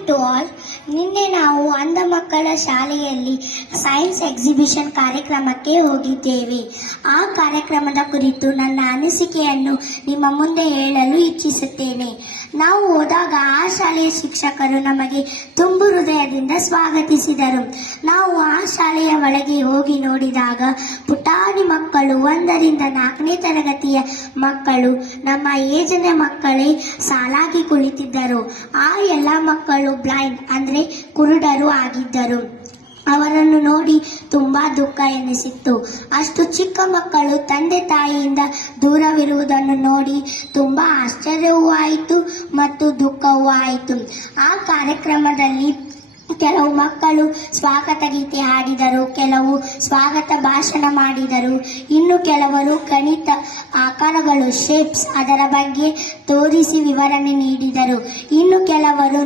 Morning to all. ನಿನ್ನೆ ನಾವು ಅಂಧ ಮಕ್ಕಳ ಶಾಲೆಯಲ್ಲಿ ಸೈನ್ಸ್ ಎಕ್ಸಿಬಿಷನ್ ಕಾರ್ಯಕ್ರಮಕ್ಕೆ ಹೋಗಿದ್ದೇವೆ. ಆ ಕಾರ್ಯಕ್ರಮದ ಕುರಿತು ನನ್ನ ಅನಿಸಿಕೆಯನ್ನು ನಿಮ್ಮ ಮುಂದೆ ಹೇಳಲು ಇಚ್ಛಿಸುತ್ತೇನೆ. ನಾವು ಹೋದಾಗ ಆ ಶಾಲೆಯ ಶಿಕ್ಷಕರು ನಮಗೆ ತುಂಬು ಹೃದಯದಿಂದ ಸ್ವಾಗತಿಸಿದರು. ನಾವು ಆ ಶಾಲೆಯ ಒಳಗೆ ಹೋಗಿ ನೋಡಿದಾಗ ಪುಟಾಣಿ ಮಕ್ಕಳು, 1ರಿಂದ 4ನೇ ತರಗತಿಯ ಮಕ್ಕಳು, ನಮ್ಮ ಏಜಿನ ಮಕ್ಕಳೇ ಸಾಲಾಗಿ ಕುಳಿತಿದ್ದರು. ಆ ಎಲ್ಲ ಮಕ್ಕಳು ಬ್ಲೈಂಡ್ ಅಂದ್ರೆ ಕುರುಡರು ಆಗಿದ್ದರು. ಅವರನ್ನು ನೋಡಿ ತುಂಬಾ ದುಃಖ ಎನಿಸಿತ್ತು. ಅಷ್ಟು ಚಿಕ್ಕ ಮಕ್ಕಳು ತಂದೆ ತಾಯಿಯಿಂದ ದೂರವಿರುವುದನ್ನು ನೋಡಿ ತುಂಬಾ ಆಶ್ಚರ್ಯವೂ ಆಯಿತು ಮತ್ತು ದುಃಖವೂ ಆಯಿತು. ಆ ಕಾರ್ಯಕ್ರಮದಲ್ಲಿ ಕೆಲವು ಮಕ್ಕಳು ಸ್ವಾಗತ ಗೀತೆ ಹಾಡಿದರು, ಕೆಲವು ಸ್ವಾಗತ ಭಾಷಣ ಮಾಡಿದರು, ಇನ್ನು ಕೆಲವರು ಗಣಿತ ಆಕಾರಗಳು, ಶೇಪ್ಸ್ ಅದರ ಬಗ್ಗೆ ತೋರಿಸಿ ವಿವರಣೆ ನೀಡಿದರು, ಇನ್ನು ಕೆಲವರು